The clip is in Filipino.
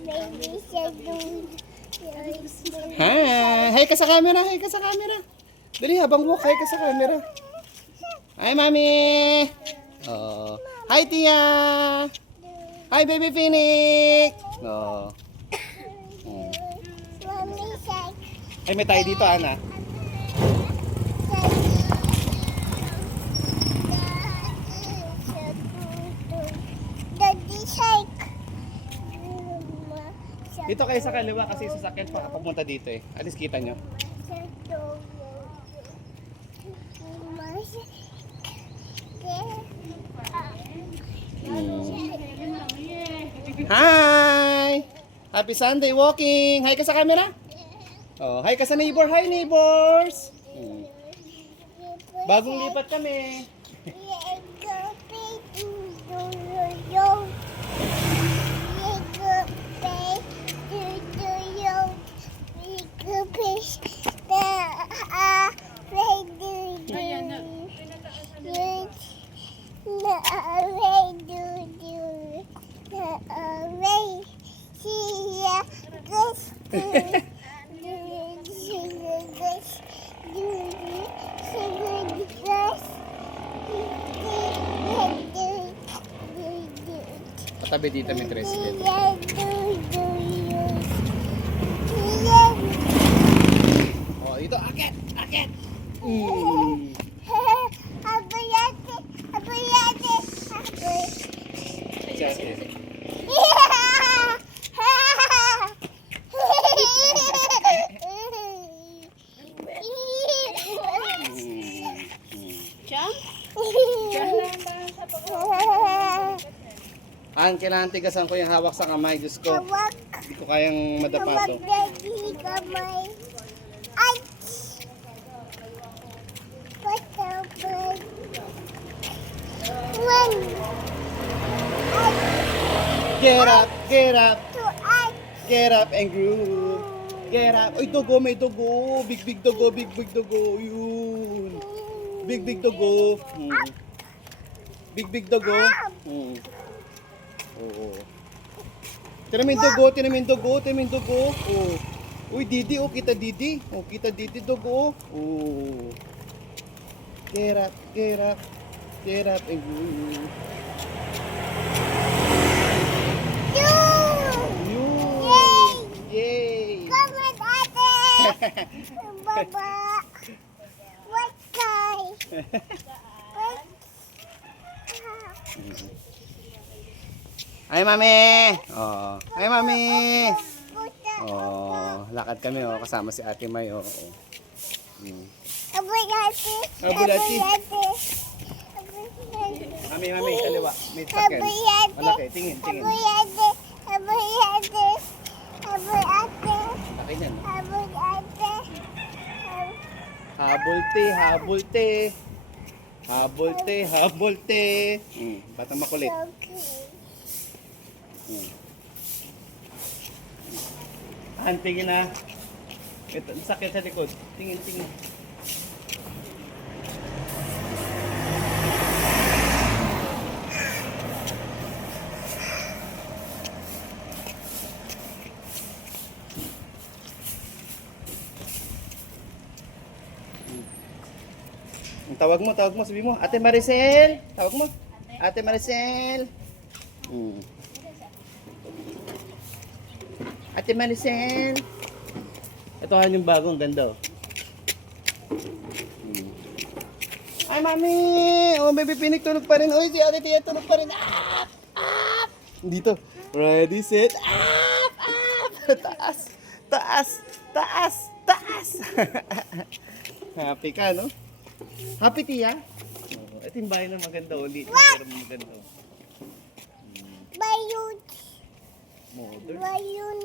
Baby shark doon. Hi! Hi ka sa camera! Hi ka sa camera! Dali, habang walk, hi ka sa camera. Hi, Mami! Oh. Hi, Tia! Hi, Baby Phoenix! Oh. Mommy shark. Ay, may tayo dito, Ana. Daddy shark. Dito kayo sa kaliwa kasi sasakyan pa papunta dito eh. Alis kita nyo. Hi! Happy Sunday walking! Hi ka sa camera? Oh, hi ka sa neighbor. Hi neighbors! Bagong lipat kami. Patabi dito may tricycle. Oh, dito akit! Akit! Ang kailangan tigasan ko yung hawak sa kamay, Diyos ko. Hindi ko kayang madapa to. Ay! Patapag. One. Get up, get up, To act. get up and groove. Get up. Uy, dugo, may dugo. Big, big dugo, big, big dugo. Yun. Big, big dugo. Big, big dugo. Oo. Tinamin dugo, tinamin dugo, tinamin dugo. Oh. Uy, Didi, oh, kita Didi. Oh, kita Didi dugo. Oh. Get up, get up. Get up and groove. Yun. Yay. Come on, ate. Baba. What guy? Hi, Mami. Oh. Hi, Mami. Oh, lakad kami oh kasama si Ate May oh. Aboy ate. Aboy ate. Mami, Mami, kaliwa. May sakyan. Malaki, tingin, tingin. Aboy ate. Aboy ate. Aboy ate. Laki niyan. Aboy ate. Habulte, habulte. Habulte, habulte. Batang makulit. Tingin na. Ito, sakit sa likod. Tingin, tingin. Tawag mo, sabi mo. Ate Maricel! Tawag mo. Ate Maricel! Ate Maricel! Ito nga yung bagong ganda oh. Ay, Mami! Oh, Baby Phoenix tulog pa rin. Uy, si Ate Tia tulog pa rin. Up! Up! Dito. Ready, set, up! Up! Taas! Taas! Taas! Taas! Happy ka, no? Happy, Tia? Oh, ito yung bahay na maganda ulit. Pero maganda. Bayun. Modern. Bayun.